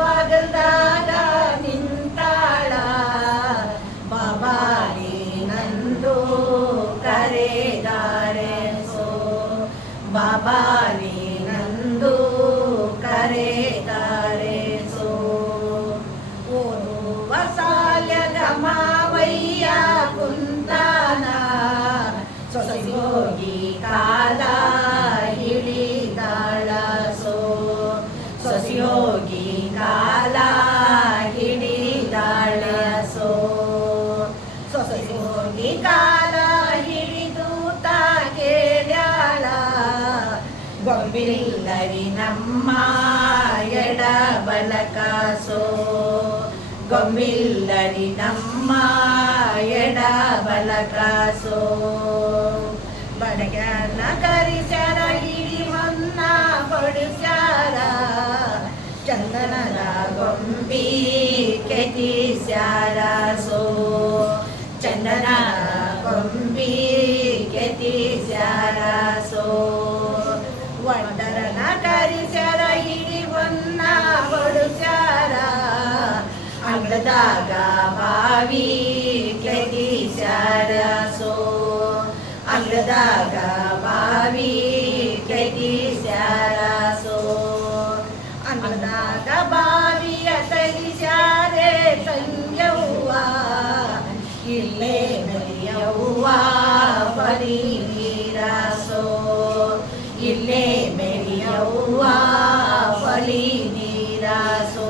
ಬಾಗಲ್ದಾಗ ನಿಂತಾಳ ಬಾಬಾಲಿ ನಂದು ಕರೆದಾರೆ ಸೋ ಬಾಬಾಲಿ ನಂದು ಕರೆದಾರೆ ಸೋ ಓದುವ ಸಾಲ್ಯದ ಮಾವಯ್ಯ ಕುಂತಾನ ಸೊಸೆಗೋಗಿ ಕಾಲ ಹಿಡಿದಾಳ ಸೋ ಸೊಸೆಯೋಗಿ ಕಾಲ ಹಿಡಿದಾಳ ಸೋ ಸೊಸೆಗೋಗಿ ಕಾಲ ಹಿಡಿದು ತಾ ಕೇಳ್ಯಾಳ ಗೊಂಬಿಲ್ಲರಿ ನಮ್ಮ ಎಡ ಬಲಕಾಸೋ ಗೊಂಬಿಲ್ಲರಿ ನಮ್ಮ ಎಡ ಬಲಕಾಸೋ ಬಡಗನ ಕರಿಸ್ಯಾರ ಹಿಡಿ ಹೊನ್ನ ಹೊಡಿಸ್ಯಾರ ಚಂದನದ ಗೊಂಬಿ ಕೆತ್ತಿಸ್ಯಾರ ಸೋ ಚಂದನ ಗೊಂಬಿ ಕೆತ್ತಿಸ್ಯಾರ ಸೋ ಒಂದರನ ಕರಿಸ್ಯಾರ ಹಿಡಿ ಹೊನ್ನ ಹೊಡಿಸ್ಯಾರ ಅಂಗಳದಾಗ ಬಾವಿ ಕೆತ್ತಿಸ್ಯಾರ ಸೋ ಅಂಗಳದಾಗ ಬಾವಿ ಕೆತ್ತಿಸ್ಯಾರ ಸೋ ಅಂಗಳದಾಗ ಬಾವಿಯ ತೆಗಿಸ್ಯಾರೆ ತಂಗ್ಯವ್ವ ಇಲ್ಲೇ ಮೆರಿಯವ್ವ ಬಲಿ ನೀರ ಸೋ ಇಲ್ಲೇ ಮೆರಿಯವ್ವ ಬಲಿ ನೀರ ಸೋ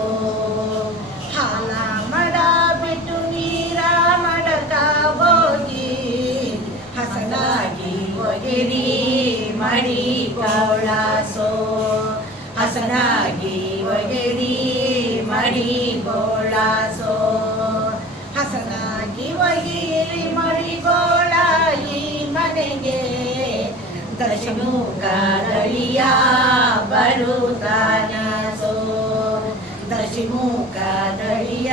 ಹಾಲ ಮಡ ಬಿಟ್ಟು ನೀರ ಮಡಕ ಹೋಗಿ ಹಸನಾಗಿ ಒಗಿರಿ ಮಡಿ ಗೋಳ ಸೋ ಹಸನಾಗಿ ಒಗಿರಿ ಮಡಿ ಗೋಳ ಸೋ ಹಸನಾಗಿ ಒಗಿರಿ ಮಡಿ ಗೋಳ ಈ ಮನೆಗೆ ದಶಮುಖ ದಳಿಯ ಬರುತ್ತಾನ ಸೋ ದಶಮುಖ ದಳಿಯ